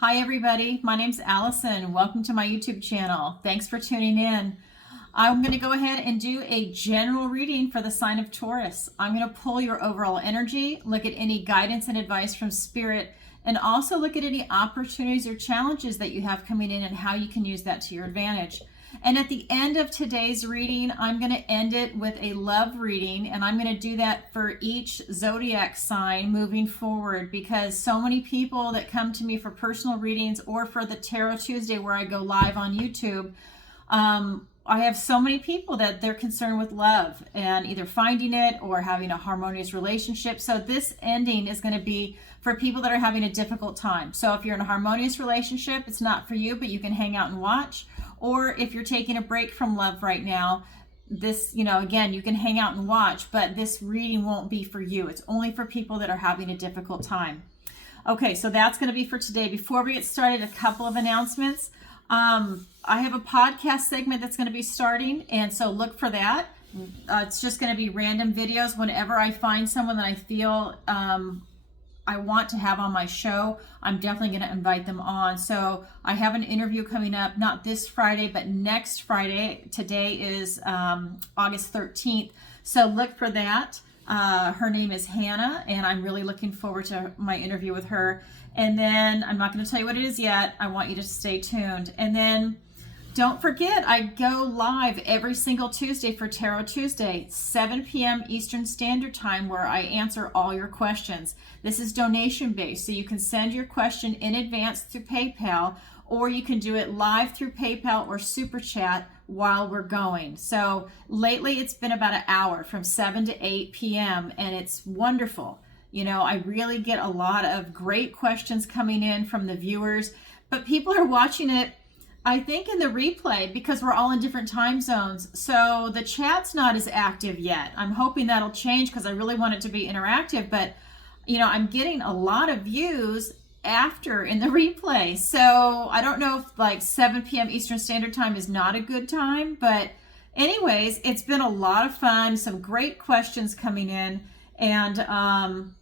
Hi everybody, my name's Allison. Welcome to my YouTube channel. Thanks for tuning in. I'm going to go ahead and do a general reading for the sign of Taurus. I'm going to pull your overall energy, look at any guidance and advice from Spirit, and also look at any opportunities or challenges that you have coming in and how you can use that to your advantage. And at the end of today's reading, I'm going to end it with a love reading, and I'm going to do that for each zodiac sign moving forward, because so many people that come to me for personal readings or for the Tarot Tuesday where I go live on YouTube, I have so many people that they're concerned with love and either finding it or having a harmonious relationship. So this ending is going to be for people that are having a difficult time. So if you're in a harmonious relationship, it's not for you, but you can hang out and watch. Or if you're taking a break from love right now, this, again, you can hang out and watch, but this reading won't be for you. It's only for people that are having a difficult time. Okay, so that's going to be for today. Before we get started, a couple of announcements. I have a podcast segment that's going to be starting, and so look for that. It's just going to be random videos. Whenever I find someone that I feel I want to have on my show, I'm definitely going to invite them on. So I have an interview coming up, not this Friday, but next Friday. Today is August 13th. So look for that. Her name is Hannah, and I'm really looking forward to my interview with her. And then I'm not going to tell you what it is yet. I want you to stay tuned. And then don't forget, I go live every single Tuesday for Tarot Tuesday, 7 p.m. Eastern Standard Time, where I answer all your questions. This is donation based, so you can send your question in advance through PayPal, or you can do it live through PayPal or Super Chat while we're going. So lately it's been about an hour from 7 to 8 p.m. and it's wonderful. I really get a lot of great questions coming in from the viewers, but people are watching it, I think, in the replay because we're all in different time zones. So the chat's not as active yet. I'm hoping that'll change because I really want it to be interactive, but I'm getting a lot of views after in the replay. So I don't know if like 7 p.m. Eastern Standard Time is not a good time, but anyways, it's been a lot of fun, some great questions coming in. And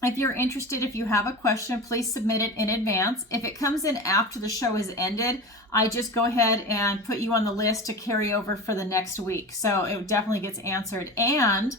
if you're interested, if you have a question, please submit it in advance. If it comes in after the show is ended, I just go ahead and put you on the list to carry over for the next week. So it definitely gets answered. And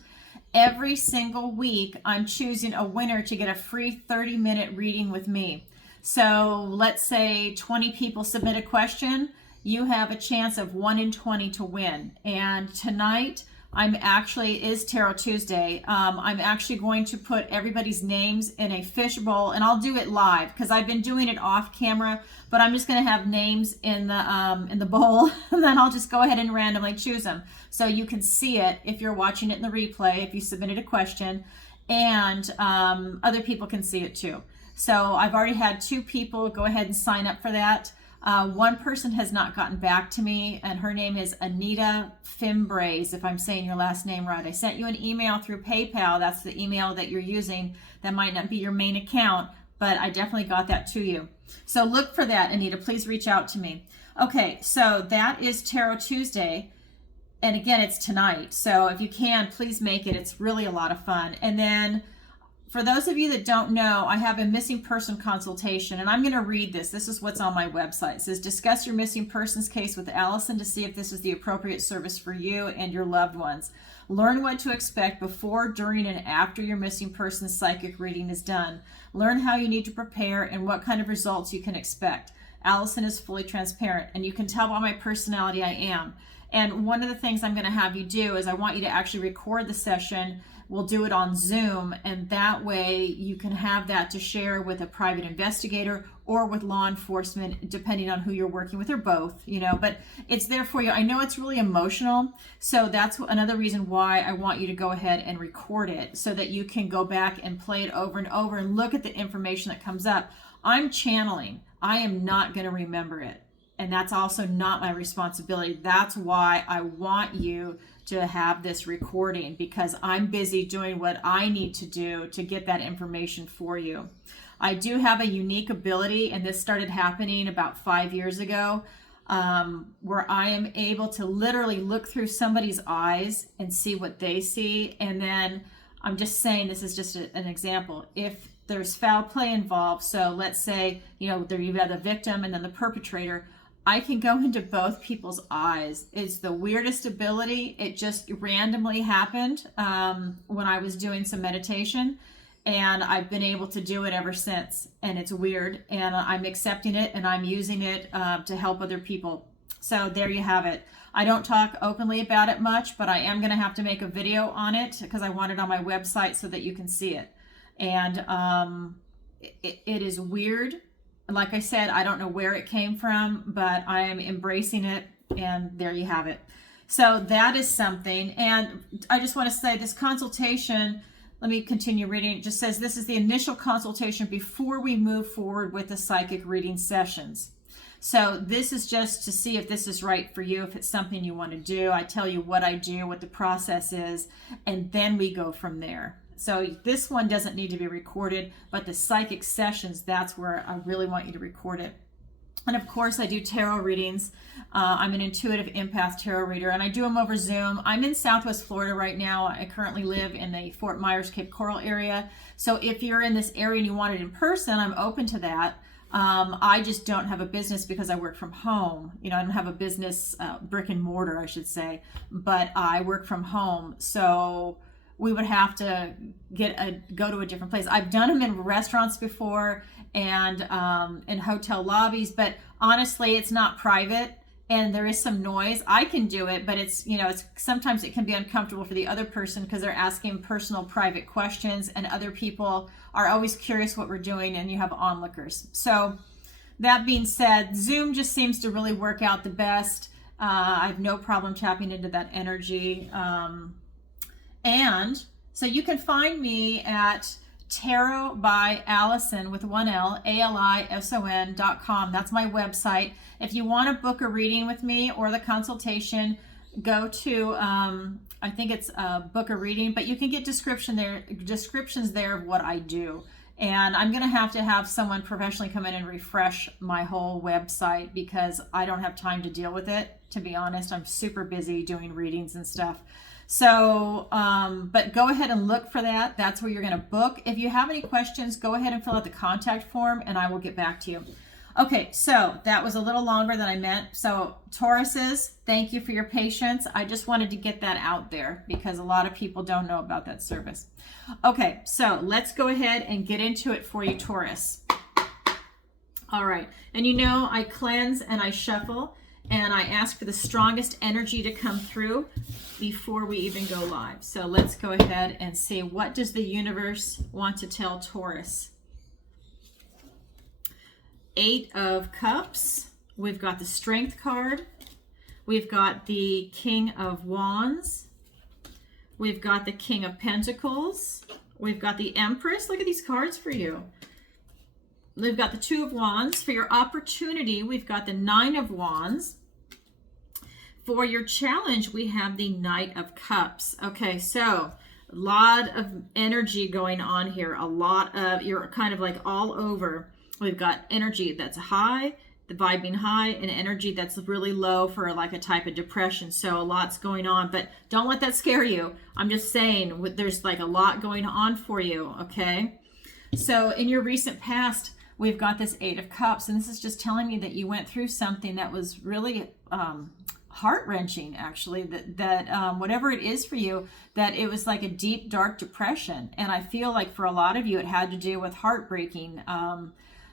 every single week, I'm choosing a winner to get a free 30-minute reading with me. So let's say 20 people submit a question. You have a chance of 1 in 20 to win. And tonight, is Tarot Tuesday. I'm actually going to put everybody's names in a fishbowl, and I'll do it live because I've been doing it off camera, but I'm just going to have names in the bowl, and then I'll just go ahead and randomly choose them. So you can see it if you're watching it in the replay, if you submitted a question, and other people can see it too. So I've already had 2 people go ahead and sign up for that. One person has not gotten back to me, and her name is Anita Fimbres, if I'm saying your last name right. I sent you an email through PayPal. That's the email that you're using. That might not be your main account, but I definitely got that to you. So look for that, Anita. Please reach out to me. Okay, so that is Tarot Tuesday. And again, it's tonight. So if you can, please make it. It's really a lot of fun. And then for those of you that don't know, I have a missing person consultation, and I'm going to read this. This is what's on my website. It says, discuss your missing persons case with Alison to see if this is the appropriate service for you and your loved ones. Learn what to expect before, during, and after your missing person's psychic reading is done. Learn how you need to prepare and what kind of results you can expect. Alison is fully transparent, and you can tell by my personality I am. And one of the things I'm going to have you do is I want you to actually record the session. We'll do it on Zoom, and that way you can have that to share with a private investigator or with law enforcement, depending on who you're working with, or both, but it's there for you. I know it's really emotional, so that's another reason why I want you to go ahead and record it so that you can go back and play it over and over and look at the information that comes up. I'm channeling. I am not going to remember it. And that's also not my responsibility. That's why I want you to have this recording, because I'm busy doing what I need to do to get that information for you. I do have a unique ability, and this started happening about 5 years ago, where I am able to literally look through somebody's eyes and see what they see. And then I'm just saying, this is just an example. If there's foul play involved. So let's say, there you have the victim and then the perpetrator. I can go into both people's eyes. It's the weirdest ability. It just randomly happened when I was doing some meditation, and I've been able to do it ever since. And it's weird, and I'm accepting it, and I'm using it to help other people. So there you have it. I don't talk openly about it much, but I am going to have to make a video on it because I want it on my website so that you can see it. And it is weird. Like I said, I don't know where it came from, but I am embracing it, and there you have it. So that is something. And I just want to say this consultation, let me continue reading. It just says this is the initial consultation before we move forward with the psychic reading sessions. So this is just to see if this is right for you, if it's something you want to do. I tell you what I do, what the process is, and then we go from there. So this one doesn't need to be recorded, but the psychic sessions, that's where I really want you to record it. And of course, I do tarot readings. I'm an intuitive empath tarot reader, and I do them over Zoom. I'm in Southwest Florida right now. I currently live in the Fort Myers, Cape Coral area. So if you're in this area and you want it in person, I'm open to that. I just don't have a business because I work from home. I don't have a business, brick and mortar, I should say, but I work from home. So we would have to go to a different place. I've done them in restaurants before and in hotel lobbies, but honestly, it's not private and there is some noise. I can do it, but it's sometimes it can be uncomfortable for the other person because they're asking personal, private questions, and other people are always curious what we're doing, and you have onlookers. So that being said, Zoom just seems to really work out the best. I have no problem tapping into that energy. And so you can find me at Tarot by Alison with one L, ALISON.com. That's my website. If you want to book a reading with me or the consultation, go to, I think it's book a reading, but you can get descriptions there of what I do. And I'm going to have someone professionally come in and refresh my whole website because I don't have time to deal with it. To be honest, I'm super busy doing readings and stuff. So, but go ahead and look for that. That's where you're going to book. If you have any questions, go ahead and fill out the contact form and I will get back to you. Okay, so that was a little longer than I meant. So Tauruses, thank you for your patience. I just wanted to get that out there because a lot of people don't know about that service. Okay, so let's go ahead and get into it for you, Taurus. All right, and I cleanse and I shuffle and I ask for the strongest energy to come through before we even go live. So let's go ahead and see, what does the universe want to tell Taurus? 8 of Cups. We've got the Strength card. We've got the King of Wands. We've got the King of Pentacles. We've got the Empress. Look at these cards for you. We've got the 2 of Wands. For your opportunity, we've got the 9 of Wands. For your challenge, we have the Knight of Cups. Okay, so a lot of energy going on here. A lot of, you're kind of like all over. We've got energy that's high, the vibe being high, and energy that's really low for like a type of depression. So a lot's going on, but don't let that scare you. I'm just saying there's like a lot going on for you, okay? So in your recent past, we've got this 8 of Cups, and this is just telling me that you went through something that was really heart-wrenching, actually, that whatever it is for you, that it was like a deep, dark depression. And I feel like for a lot of you, it had to do with heartbreaking,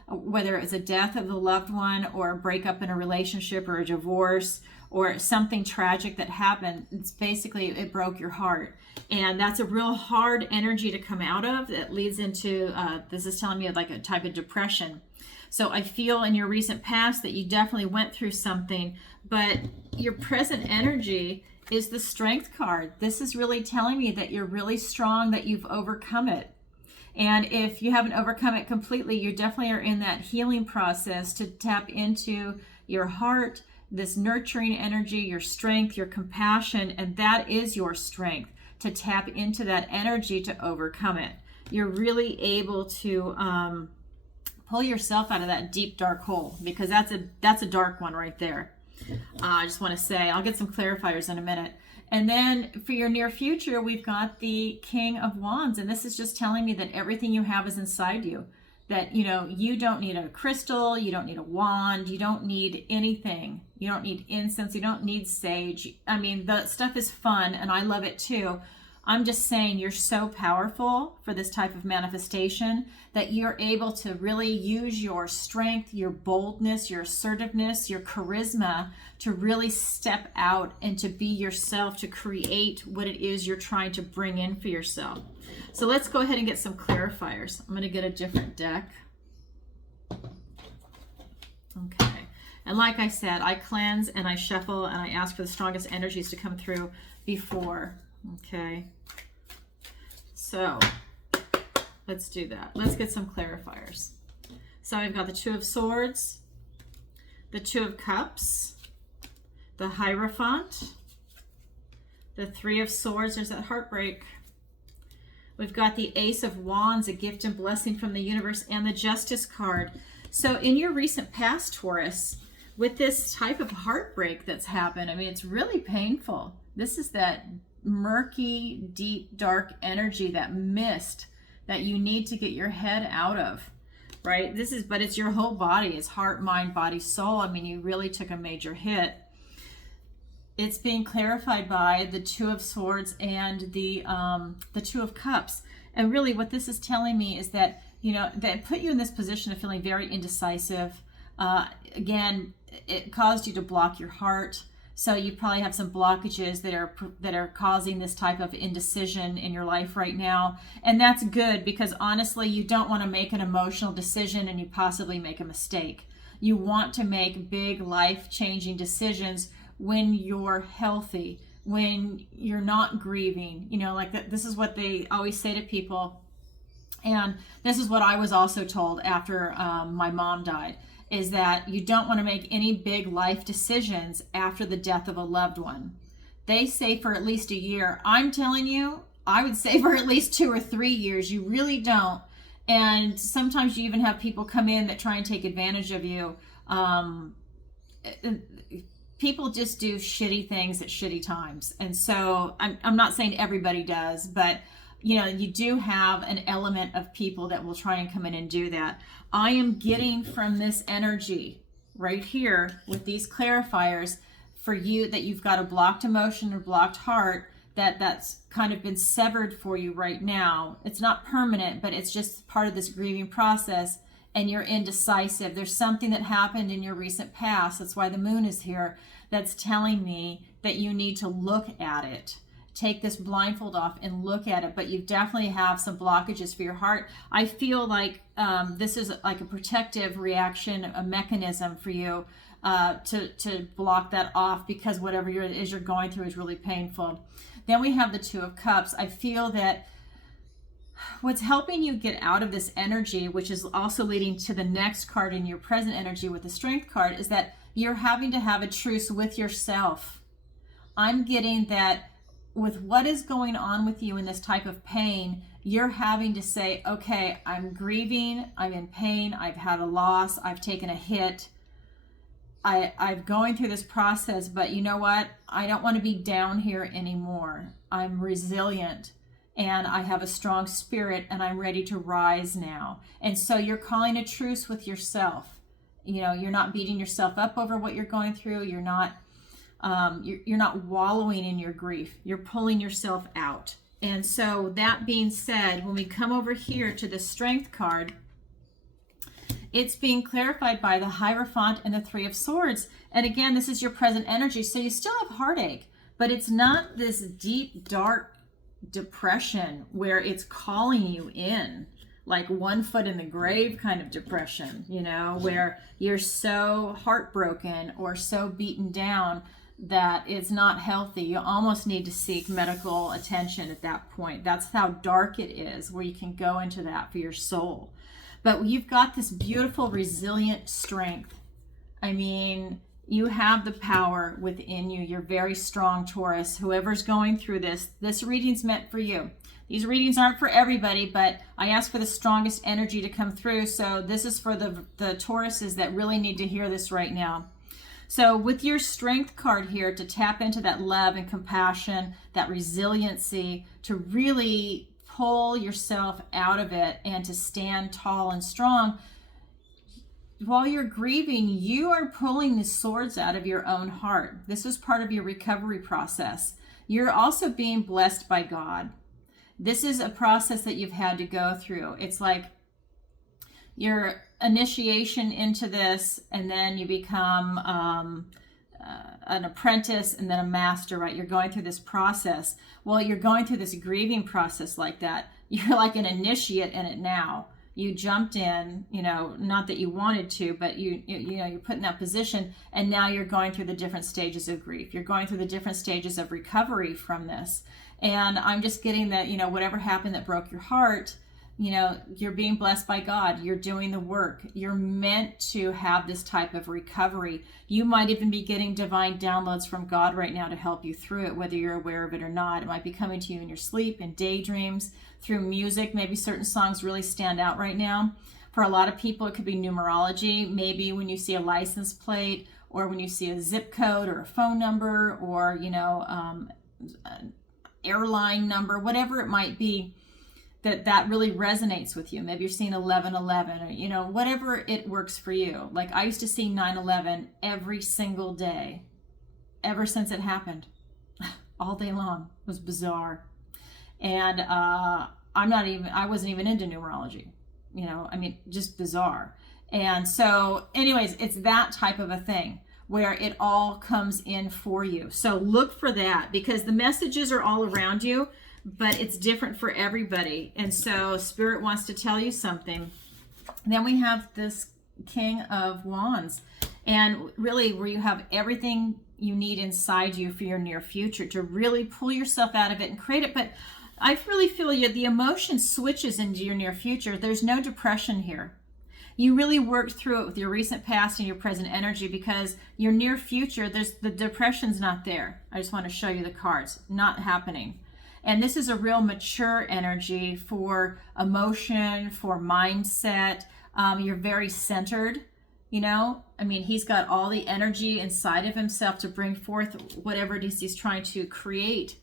whether it was a death of a loved one or a breakup in a relationship or a divorce or something tragic that happened. It's basically, it broke your heart. And that's a real hard energy to come out of. That leads into, this is telling me like a type of depression. So I feel in your recent past that you definitely went through something, but your present energy is the Strength card. This is really telling me that you're really strong, that you've overcome it. And if you haven't overcome it completely, you definitely are in that healing process to tap into your heart, this nurturing energy, your strength, your compassion, and that is your strength, to tap into that energy to overcome it. You're really able to pull yourself out of that deep, dark hole, because that's a dark one right there. I just want to say, I'll get some clarifiers in a minute. And then for your near future, we've got the King of Wands. And this is just telling me that everything you have is inside you. That, you know, you don't need a crystal, you don't need a wand, you don't need anything. You don't need incense, you don't need sage. I mean, the stuff is fun and I love it too. I'm just saying you're so powerful for this type of manifestation that you're able to really use your strength, your boldness, your assertiveness, your charisma to really step out and to be yourself, to create what it is you're trying to bring in for yourself. So let's go ahead and get some clarifiers. I'm going to get a different deck. Okay. And like I said, I cleanse and I shuffle and I ask for the strongest energies to come through before. Okay. So let's do that. Let's get some clarifiers. So I've got the Two of Swords, the Two of Cups, the Hierophant, the Three of Swords. There's that heartbreak. We've got the Ace of Wands, a gift and blessing from the universe, and the Justice card. So in your recent past, Taurus, with this type of heartbreak that's happened, I mean, it's really painful. This is that murky, deep, dark energy, that mist that you need to get your head out of, right? But it's your whole body. It's heart, mind, body, soul. I mean, you really took a major hit. It's being clarified by the Two of Swords and the Two of Cups. And really what this is telling me is that, you know, that put you in this position of feeling very indecisive. Again, it caused you to block your heart. So you probably have some blockages that are causing this type of indecision in your life right now. And that's good, because honestly, you don't want to make an emotional decision and you possibly make a mistake. You want to make big life-changing decisions when you're healthy, when you're not grieving. You know, like this is what they always say to people. And this is what I was also told after my mom died, is that you don't want to make any big life decisions after the death of a loved one. They say for at least a year. I'm telling you, I would say for at least 2 or 3 years. You really don't. And sometimes you even have people come in that try and take advantage of you. People just do shitty things at shitty times. And so I'm not saying everybody does, but you know, you do have an element of people that will try and come in and do that. I am getting from this energy right here with these clarifiers for you that you've got a blocked emotion or blocked heart that's kind of been severed for you right now. It's not permanent, but it's just part of this grieving process, and you're indecisive. There's something that happened in your recent past. That's why the moon is here. That's telling me that you need to look at it. Take this blindfold off and look at it, but you definitely have some blockages for your heart. I feel like this is like a protective reaction, a mechanism for you to block that off, because whatever it is you're going through is really painful. Then we have the Two of Cups. I feel that what's helping you get out of this energy, which is also leading to the next card in your present energy with the Strength card, is that you're having to have a truce with yourself. I'm getting that with what is going on with you in this type of pain, you're having to say, okay, I'm grieving, I'm in pain, I've had a loss, I've taken a hit, I'm going through this process, but you know what? I don't want to be down here anymore. I'm resilient and I have a strong spirit and I'm ready to rise now. And so you're calling a truce with yourself. You know, you're not beating yourself up over what you're going through. You're not wallowing in your grief. You're pulling yourself out. And so that being said, when we come over here to the Strength card, it's being clarified by the Hierophant and the Three of Swords. And again, this is your present energy. So you still have heartache, but it's not this deep, dark depression where it's calling you in, like one foot in the grave kind of depression, you know, where you're so heartbroken or so beaten down that it's not healthy. You almost need to seek medical attention at that point. That's how dark it is, where you can go into that for your soul. But you've got this beautiful, resilient strength. I mean, you have the power within you. You're very strong, Taurus. Whoever's going through this reading's meant for you. These readings aren't for everybody, but I ask for the strongest energy to come through. So this is for the Tauruses that really need to hear this right now. So with your strength card here, to tap into that love and compassion, that resiliency, to really pull yourself out of it and to stand tall and strong. While you're grieving, you are pulling the swords out of your own heart. This was part of your recovery process. You're also being blessed by God. This is a process that you've had to go through. It's like your initiation into this, and then you become an apprentice and then a master, right? You're going through this process. Well, you're going through this grieving process like that. You're like an initiate in it now. You jumped in, not that you wanted to, but you're put in that position, and now you're going through the different stages of grief. You're going through the different stages of recovery from this. And I'm just getting that, whatever happened that broke your heart, you're being blessed by God. You're doing the work. You're meant to have this type of recovery. You might even be getting divine downloads from God right now to help you through it, whether you're aware of it or not. It might be coming to you in your sleep, in daydreams, through music. Maybe certain songs really stand out right now. For a lot of people, it could be numerology. Maybe when you see a license plate, or when you see a zip code or a phone number, or, an airline number, whatever it might be, that really resonates with you. Maybe you're seeing 1111, or whatever it works for you. Like I used to see 9/11 every single day ever since it happened, all day long. It was bizarre. And I wasn't even into numerology, just bizarre. And so anyways, it's that type of a thing where it all comes in for you. So look for that, because the messages are all around you, but it's different for everybody. And so Spirit wants to tell you something. Then we have this King of Wands, and really where you have everything you need inside you for your near future to really pull yourself out of it and create it. But I really feel the emotion switches into your near future. There's no depression here. You really worked through it with your recent past and your present energy, because your near future, the depression's not there. I just want to show you the cards. Not happening. And this is a real mature energy for emotion, for mindset. You're very centered, he's got all the energy inside of himself to bring forth whatever it is he's trying to create.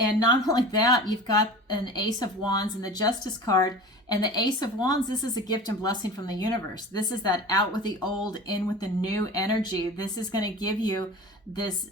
And not only that, you've got an Ace of Wands and the Justice card. And the Ace of Wands, this is a gift and blessing from the universe. This is that out with the old, in with the new energy. This is going to give you this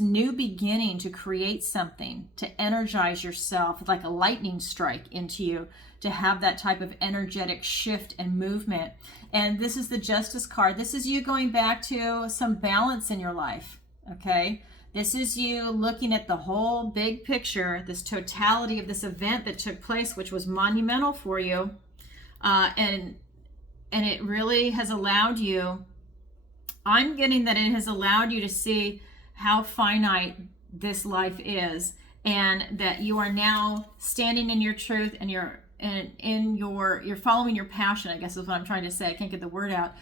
new beginning to create something, to energize yourself, like a lightning strike into you, to have that type of energetic shift and movement. And this is the Justice card. This is you going back to some balance in your life, okay? This is you looking at the whole big picture, this totality of this event that took place, which was monumental for you. And it really has allowed you, I'm getting that it has allowed you to see how finite this life is, and that you are now standing in your truth, and you're following your passion, I guess is what I'm trying to say. I can't get the word out.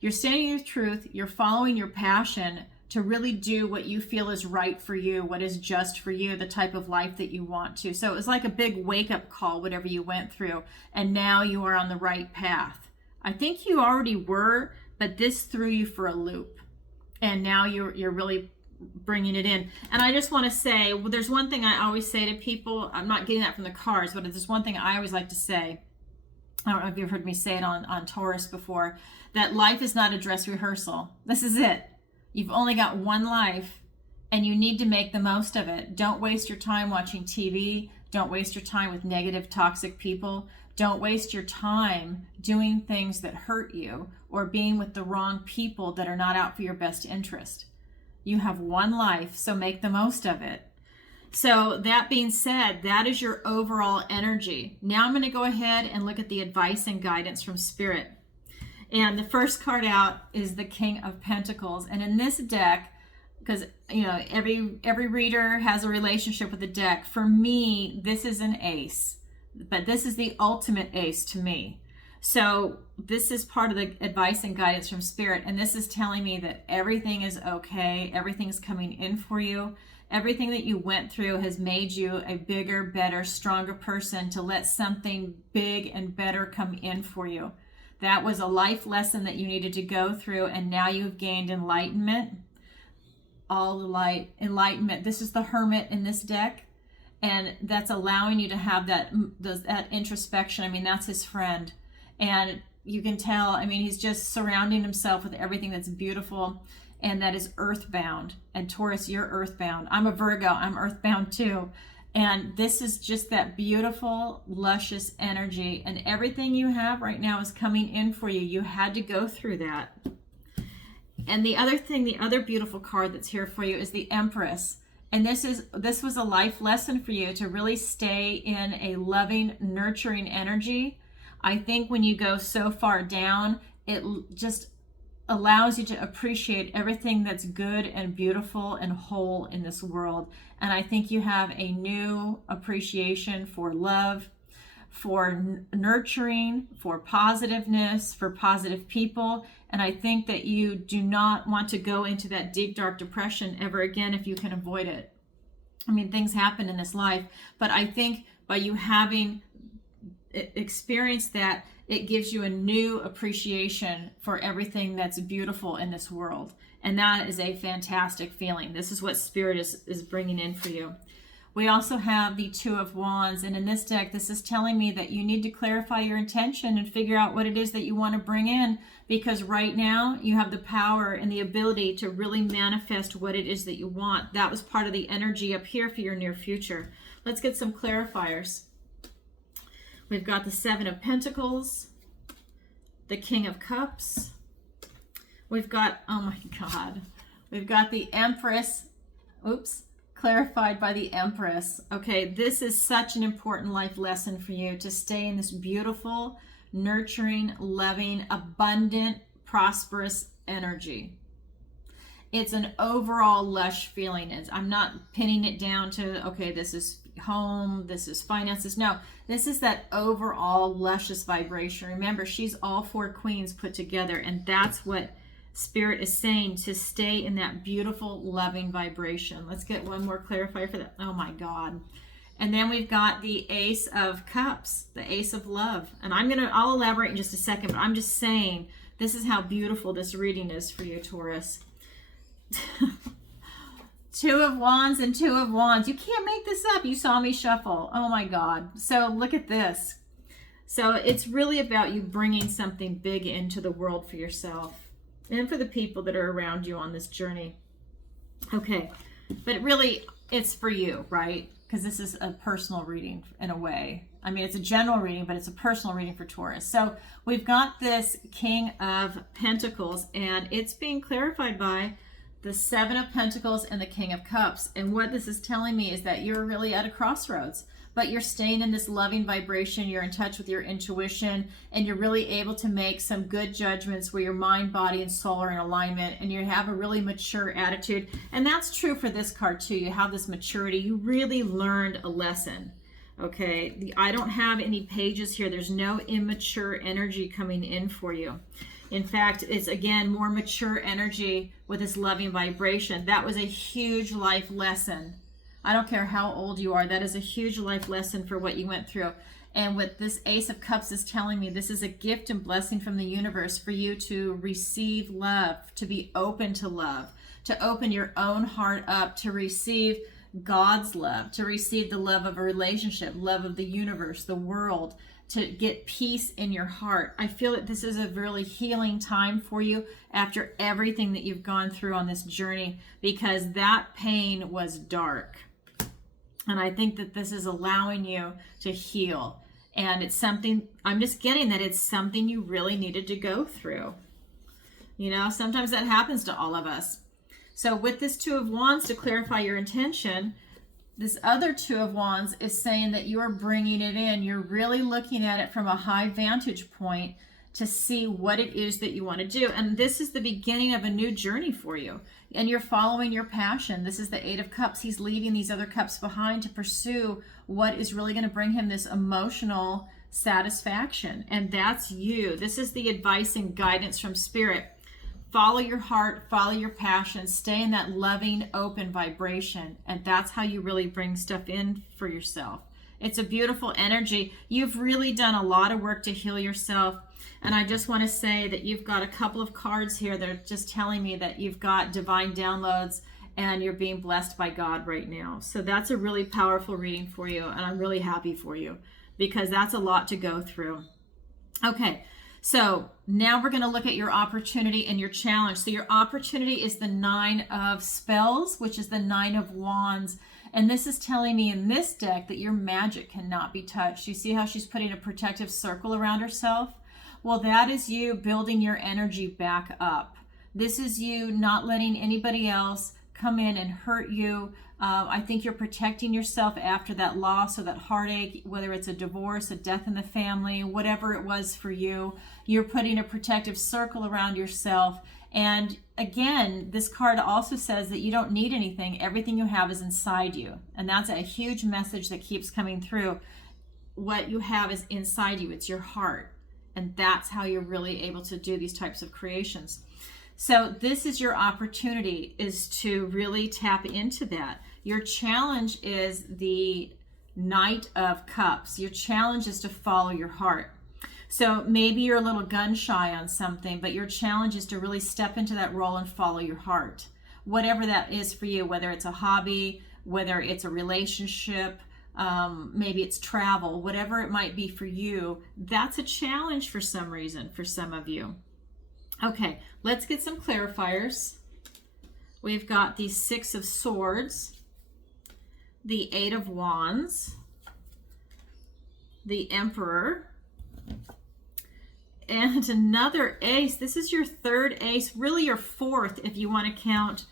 You're standing in your truth, you're following your passion to really do what you feel is right for you, what is just for you, the type of life that you want to. So it was like a big wake-up call, whatever you went through, and now you are on the right path. I think you already were, but this threw you for a loop, and now you're really bringing it in. And I just want to say, well, there's one thing I always say to people. I'm not getting that from the cards, but there's one thing I always like to say. I don't know if you've heard me say it on Taurus before, that life is not a dress rehearsal. This is it. You've only got one life, and you need to make the most of it. Don't waste your time watching TV. Don't waste your time with negative, toxic people. Don't waste your time doing things that hurt you, or being with the wrong people that are not out for your best interest. You have one life, so make the most of it. So that being said, that is your overall energy. Now I'm going to go ahead and look at the advice and guidance from Spirit. And the first card out is the King of Pentacles. And in this deck, because every reader has a relationship with the deck. For me, this is an ace, but this is the ultimate ace to me. So this is part of the advice and guidance from Spirit. And this is telling me that everything is okay. Everything's coming in for you. Everything that you went through has made you a bigger, better, stronger person to let something big and better come in for you. That was a life lesson that you needed to go through, and now you've gained enlightenment. All the light, enlightenment. This is the Hermit in this deck, and that's allowing you to have that introspection. I mean, that's his friend, and you can tell, I mean, he's just surrounding himself with everything that's beautiful and that is earthbound. And Taurus, you're earthbound. I'm a Virgo, I'm earthbound too. And this is just that beautiful, luscious energy. And everything you have right now is coming in for you. You had to go through that. And the other thing, the other beautiful card that's here for you is the Empress. And this was a life lesson for you to really stay in a loving, nurturing energy. I think when you go so far down, it just allows you to appreciate everything that's good and beautiful and whole in this world. And I think you have a new appreciation for love, for nurturing, for positiveness, for positive people. And I think that you do not want to go into that deep, dark depression ever again if you can avoid it. I mean, things happen in this life, but I think by you having experienced that, it gives you a new appreciation for everything that's beautiful in this world. And that is a fantastic feeling. This is what Spirit is bringing in for you. We also have the Two of Wands, and in this deck, this is telling me that you need to clarify your intention and figure out what it is that you want to bring in, because right now you have the power and the ability to really manifest what it is that you want. That was part of the energy up here for your near future. Let's get some clarifiers. We've got the Seven of Pentacles, the King of Cups. We've got, oh my God, we've got the Empress. Oops. Clarified by the Empress. Okay, this is such an important life lesson for you to stay in this beautiful, nurturing, loving, abundant, prosperous energy. It's an overall lush feeling. I'm not pinning it down to, okay, this is home, this is finances. No, this is that overall luscious vibration. Remember, she's all four queens put together, and that's what Spirit is saying, to stay in that beautiful, loving vibration. Let's get one more clarifier for that. Oh my God. And then we've got the Ace of Cups, the Ace of Love. And I'll elaborate in just a second, but I'm just saying, this is how beautiful this reading is for you, Taurus. Two of Wands and Two of Wands. You can't make this up. You saw me shuffle. Oh my God. So look at this. So it's really about you bringing something big into the world for yourself and for the people that are around you on this journey. Okay, but really it's for you, right? Because this is a personal reading in a way. I mean, it's a general reading, but it's a personal reading for Taurus. So we've got this King of Pentacles, and it's being clarified by the Seven of Pentacles and the King of Cups. And what this is telling me is that you're really at a crossroads, but you're staying in this loving vibration. You're in touch with your intuition, and you're really able to make some good judgments where your mind, body, and soul are in alignment, and you have a really mature attitude. And that's true for this card too. You have this maturity. You really learned a lesson. Okay, I don't have any pages here. There's no immature energy coming in for you. In fact, it's again more mature energy with this loving vibration. That was a huge life lesson. I don't care how old you are. That is a huge life lesson for what you went through. And what this Ace of Cups is telling me, this is a gift and blessing from the universe for you to receive love, to be open to love, to open your own heart up, to receive God's love, to receive the love of a relationship, love of the universe, the world, to get peace in your heart. I feel that this is a really healing time for you after everything that you've gone through on this journey, because that pain was dark. And I think that this is allowing you to heal. And it's something, I'm just getting that it's something you really needed to go through. You know, sometimes that happens to all of us. So with this Two of Wands, to clarify your intention, this other Two of Wands is saying that you are bringing it in. You're really looking at it from a high vantage point to see what it is that you want to do. And this is the beginning of a new journey for you. And you're following your passion. This is the Eight of Cups. He's leaving these other cups behind to pursue what is really going to bring him this emotional satisfaction. And that's you. This is the advice and guidance from Spirit. Follow your heart, follow your passion, stay in that loving, open vibration. And that's how you really bring stuff in for yourself. It's a beautiful energy. You've really done a lot of work to heal yourself. And I just want to say that you've got a couple of cards here that are just telling me that you've got divine downloads and you're being blessed by God right now. So that's a really powerful reading for you, and I'm really happy for you because that's a lot to go through. Okay, so now we're going to look at your opportunity and your challenge. So your opportunity is the 9 of Spells, which is the 9 of Wands. And this is telling me in this deck that your magic cannot be touched. You see how she's putting a protective circle around herself? Well, that is you building your energy back up. This is you not letting anybody else come in and hurt you. I think you're protecting yourself after that loss or that heartache, whether it's a divorce, a death in the family, whatever it was for you. You're putting a protective circle around yourself. And again, this card also says that you don't need anything. Everything you have is inside you. And that's a huge message that keeps coming through. What you have is inside you. It's your heart. And that's how you're really able to do these types of creations. So this is your opportunity, is to really tap into that. Your challenge is the Knight of Cups. Your challenge is to follow your heart. So maybe you're a little gun shy on something, but your challenge is to really step into that role and follow your heart. Whatever that is for you, whether it's a hobby, whether it's a relationship, maybe it's travel, whatever it might be for you, that's a challenge for some reason, for some of you. Okay, let's get some clarifiers. We've got the 6 of Swords, the 8 of Wands, the Emperor, and another ace. This is your 3rd ace, really your 4th if you want to count.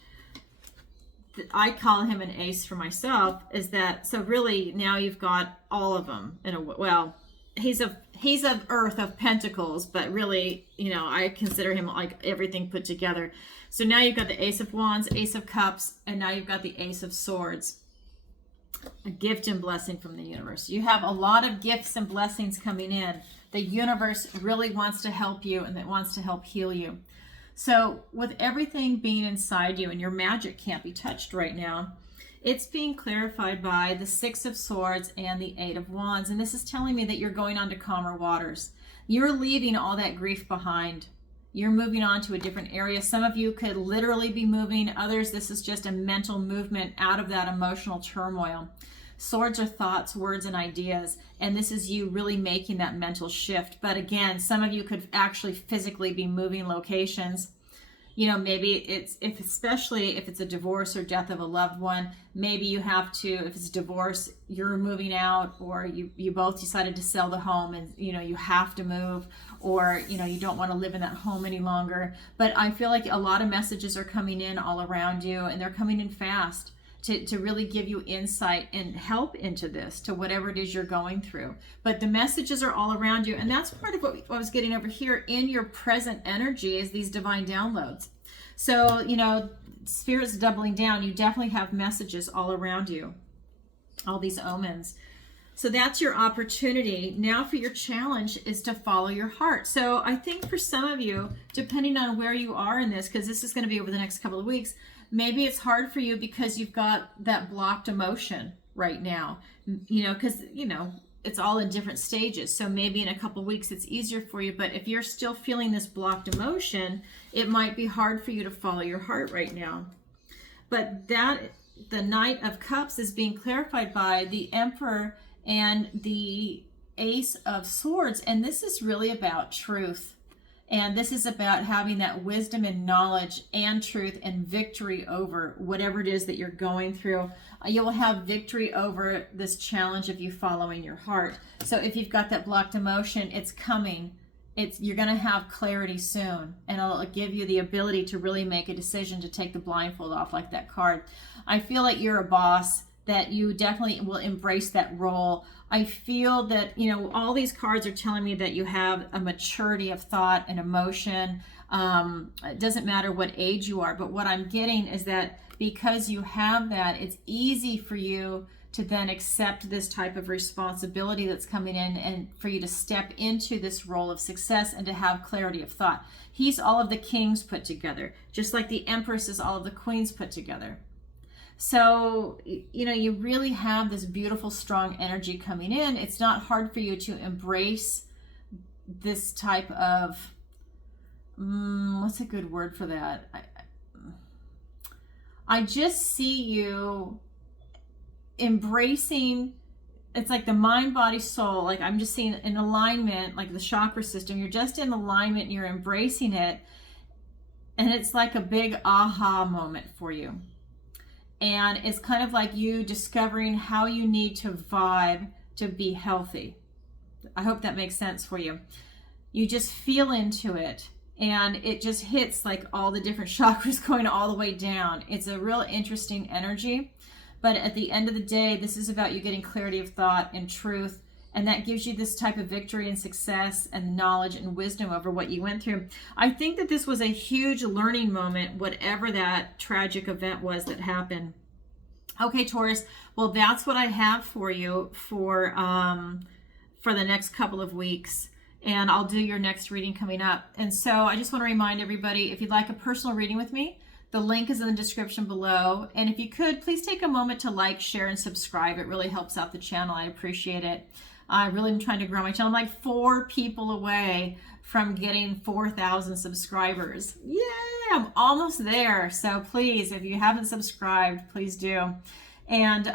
I call him an ace for myself. Is that so? Really, now you've got all of them in a well. He's of Earth, of Pentacles, but really, you know, I consider him like everything put together. So now you've got the Ace of Wands, Ace of Cups, and now you've got the Ace of Swords. A gift and blessing from the universe. You have a lot of gifts and blessings coming in. The universe really wants to help you, and it wants to help heal you. So with everything being inside you, and your magic can't be touched right now, it's being clarified by the 6 of Swords and the 8 of Wands. And this is telling me that you're going on to calmer waters. You're leaving all that grief behind. You're moving on to a different area. Some of you could literally be moving. Others, this is just a mental movement out of that emotional turmoil. Swords are thoughts, words, and ideas. And this is you really making that mental shift. But again, some of you could actually physically be moving locations. You know, maybe especially if it's a divorce or death of a loved one, maybe you have to, if it's divorce, you're moving out, or you both decided to sell the home and, you know, you have to move, or, you know, you don't want to live in that home any longer. But I feel like a lot of messages are coming in all around you, and they're coming in fast to really give you insight and help into this, to whatever it is you're going through. But the messages are all around you, and that's part of what I was getting over here in your present energy, is these divine downloads. So, you know, Spirit's doubling down. You definitely have messages all around you, all these omens. So that's your opportunity. Now for your challenge is to follow your heart. So I think for some of you, depending on where you are in this, because this is going to be over the next couple of weeks, maybe it's hard for you because you've got that blocked emotion right now, you know, because, you know, it's all in different stages. So maybe in a couple of weeks it's easier for you. But if you're still feeling this blocked emotion, it might be hard for you to follow your heart right now. But that, the Knight of Cups is being clarified by the Emperor and the Ace of Swords. And this is really about truth. And this is about having that wisdom and knowledge and truth and victory over whatever it is that you're going through. You will have victory over this challenge of you following your heart. So if you've got that blocked emotion, it's coming. You're going to have clarity soon, and it'll give you the ability to really make a decision to take the blindfold off, like that card. I feel like you're a boss, that you definitely will embrace that role. I feel that, you know, all these cards are telling me that you have a maturity of thought and emotion. It doesn't matter what age you are, but what I'm getting is that because you have that, it's easy for you to then accept this type of responsibility that's coming in, and for you to step into this role of success and to have clarity of thought. He's all of the kings put together, just like the Empress is all of the queens put together. So, you know, you really have this beautiful, strong energy coming in. It's not hard for you to embrace this type of, what's a good word for that? I just see you embracing, it's like the mind, body, soul. Like I'm just seeing in alignment, like the chakra system. You're just in alignment and you're embracing it. And it's like a big aha moment for you. And it's kind of like you discovering how you need to vibe to be healthy. I hope that makes sense for you. You just feel into it. And it just hits like all the different chakras going all the way down. It's a real interesting energy. But at the end of the day, this is about you getting clarity of thought and truth. And that gives you this type of victory and success and knowledge and wisdom over what you went through. I think that this was a huge learning moment, whatever that tragic event was that happened. Okay, Taurus. Well, that's what I have for you for the next couple of weeks. And I'll do your next reading coming up. And so I just want to remind everybody, if you'd like a personal reading with me, the link is in the description below. And if you could, please take a moment to like, share, and subscribe. It really helps out the channel. I appreciate it. I really am trying to grow my channel. I'm like 4 people away from getting 4,000 subscribers. Yay! I'm almost there. So please, if you haven't subscribed, please do. And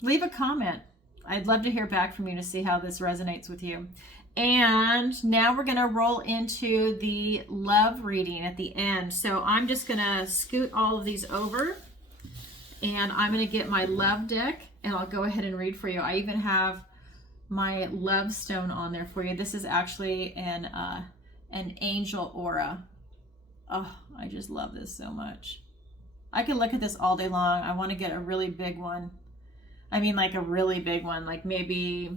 leave a comment. I'd love to hear back from you to see how this resonates with you. And now we're going to roll into the love reading at the end. So I'm just going to scoot all of these over and I'm going to get my love deck and I'll go ahead and read for you. I even have my love stone on there for you. This is actually an angel aura. Oh, I just love this so much. I could look at this all day long. I want to get a really big one. I mean, like a really big one, like maybe,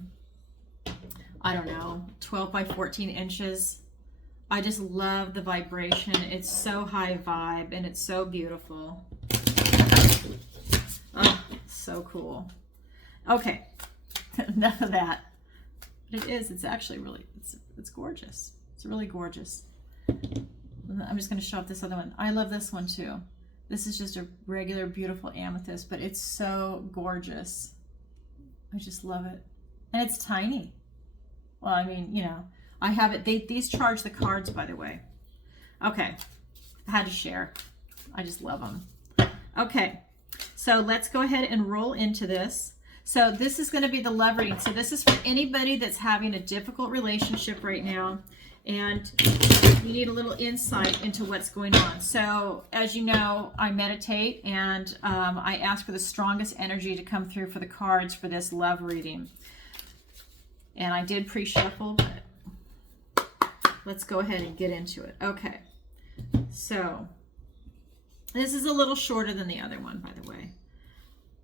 I don't know, 12 by 14 inches. I just love the vibration. It's so high vibe and it's so beautiful. Oh, so cool. Okay, enough of that. But it's actually really, it's gorgeous. It's really gorgeous. I'm just going to show up this other one. I love this one too. This is just a regular, beautiful amethyst, but it's so gorgeous. I just love it. And it's tiny. Well, I mean, you know, I have it. These charge the cards, by the way. Okay. I had to share. I just love them. Okay. So let's go ahead and roll into this. So this is going to be the love reading. So this is for anybody that's having a difficult relationship right now. And you need a little insight into what's going on. So as you know, I meditate and I ask for the strongest energy to come through for the cards for this love reading. And I did pre-shuffle, but let's go ahead and get into it. Okay, so this is a little shorter than the other one, by the way.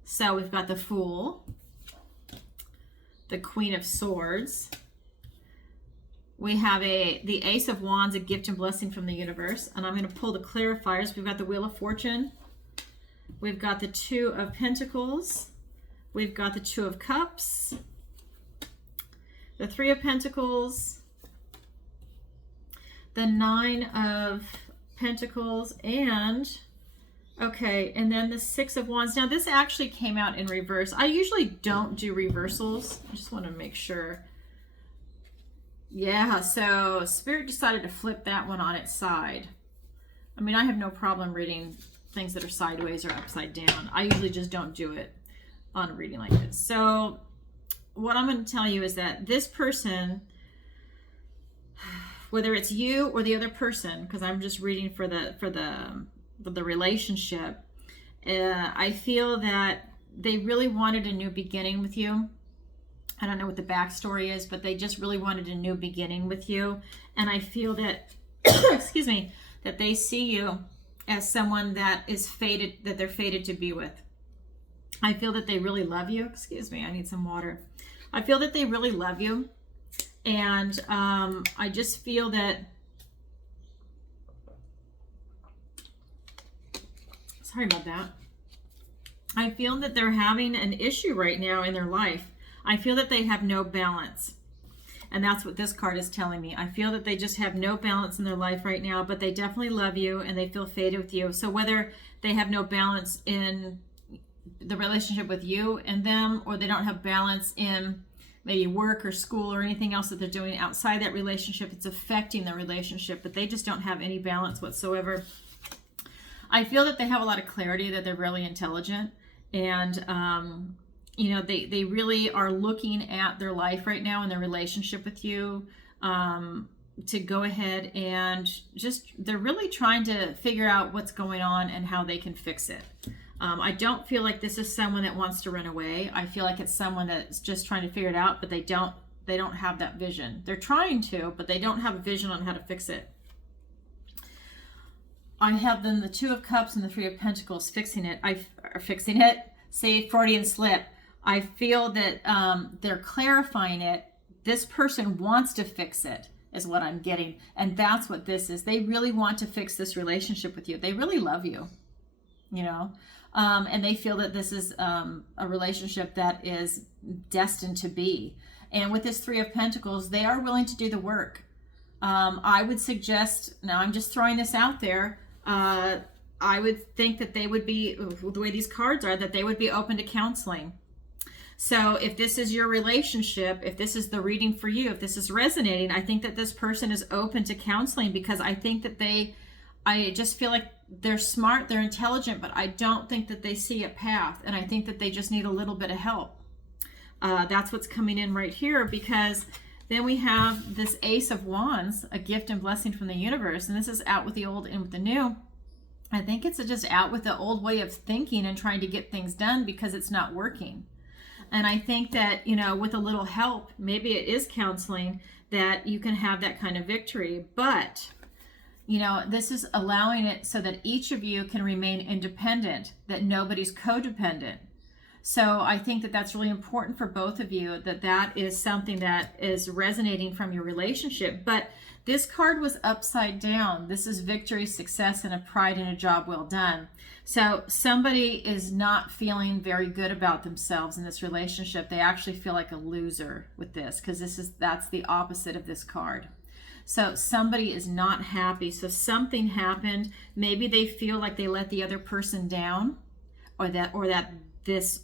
So we've got the Fool, the Queen of Swords. We have the Ace of Wands, a gift and blessing from the universe. And I'm going to pull the clarifiers. We've got the Wheel of Fortune. We've got the Two of Pentacles. We've got the Two of Cups. The Three of Pentacles. The Nine of Pentacles. And, okay, and then the Six of Wands. Now, this actually came out in reverse. I usually don't do reversals. I just want to make sure. Yeah, so Spirit decided to flip that one on its side. I mean, I have no problem reading things that are sideways or upside down. I usually just don't do it on a reading like this. So what I'm going to tell you is that this person, whether it's you or the other person, because I'm just reading for the relationship, I feel that they really wanted a new beginning with you. I don't know what the backstory is, but they just really wanted a new beginning with you. And I feel that, excuse me, that they see you as someone that is fated, that they're fated to be with. I feel that they really love you. Excuse me, I need some water. I feel that they really love you. And I just feel that, sorry about that. I feel that they're having an issue right now in their life. I feel that they have no balance. And that's what this card is telling me. I feel that they just have no balance in their life right now, but they definitely love you and they feel fated with you. So whether they have no balance in the relationship with you and them, or they don't have balance in maybe work or school or anything else that they're doing outside that relationship. It's affecting the relationship, but they just don't have any balance whatsoever. I feel that they have a lot of clarity, that they're really intelligent, and you know, they really are looking at their life right now and their relationship with you, to go ahead and just, they're really trying to figure out what's going on and how they can fix it. I don't feel like this is someone that wants to run away. I feel like it's someone that's just trying to figure it out, but they don't have that vision. They're trying to, but they don't have a vision on how to fix it. I have then the Two of Cups and the Three of Pentacles fixing it. Say Freudian slip. I feel that they're clarifying it. This person wants to fix it, is what I'm getting. And that's what this is. They really want to fix this relationship with you. They really love you, you know. And they feel that this is a relationship that is destined to be. And with this Three of Pentacles, they are willing to do the work. I would suggest, now I'm just throwing this out there, I would think that they would be, the way these cards are, that they would be open to counseling. So if this is your relationship, if this is the reading for you, if this is resonating, I think that this person is open to counseling, because I think that I just feel like they're smart, they're intelligent, but I don't think that they see a path. And I think that they just need a little bit of help. That's what's coming in right here, because then we have this Ace of Wands, a gift and blessing from the universe. And this is out with the old and with the new. I think it's just out with the old way of thinking and trying to get things done because it's not working. And I think that, you know, with a little help, maybe it is counseling, that you can have that kind of victory. But, you know, this is allowing it so that each of you can remain independent, that nobody's codependent. So I think that that's really important for both of you, that that is something that is resonating from your relationship. But this card was upside down. This is victory, success, and a pride in a job well done. So somebody is not feeling very good about themselves in this relationship. They actually feel like a loser with this, because that's the opposite of this card. So somebody is not happy. So something happened. Maybe they feel like they let the other person down, or that this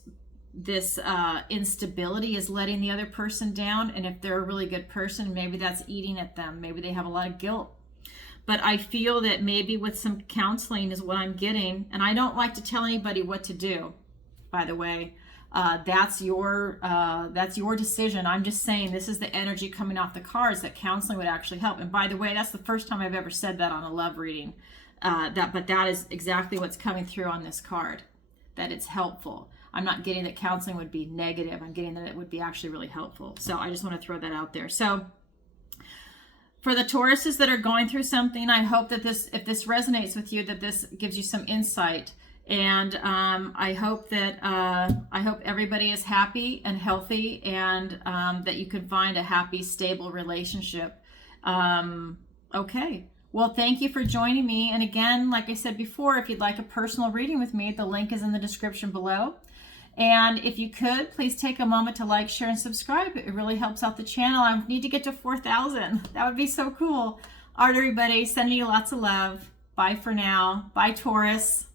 instability is letting the other person down. And if they're a really good person, maybe that's eating at them. Maybe they have a lot of guilt. But I feel that maybe with some counseling is what I'm getting. And I don't like to tell anybody what to do, by the way. That's your decision. I'm just saying this is the energy coming off the cards, that counseling would actually help. And by the way, that's the first time I've ever said that on a love reading. But that is exactly what's coming through on this card, that it's helpful. I'm not getting that counseling would be negative. I'm getting that it would be actually really helpful. So I just want to throw that out there. So for the Tauruses that are going through something, I hope that if this resonates with you, that this gives you some insight. And I hope everybody is happy and healthy, and that you can find a happy, stable relationship. Okay. Well, thank you for joining me. And again, like I said before, if you'd like a personal reading with me, the link is in the description below. And if you could, please take a moment to like, share, and subscribe. It really helps out the channel. I need to get to 4,000. That would be so cool. All right, everybody, sending you lots of love. Bye for now. Bye, Taurus.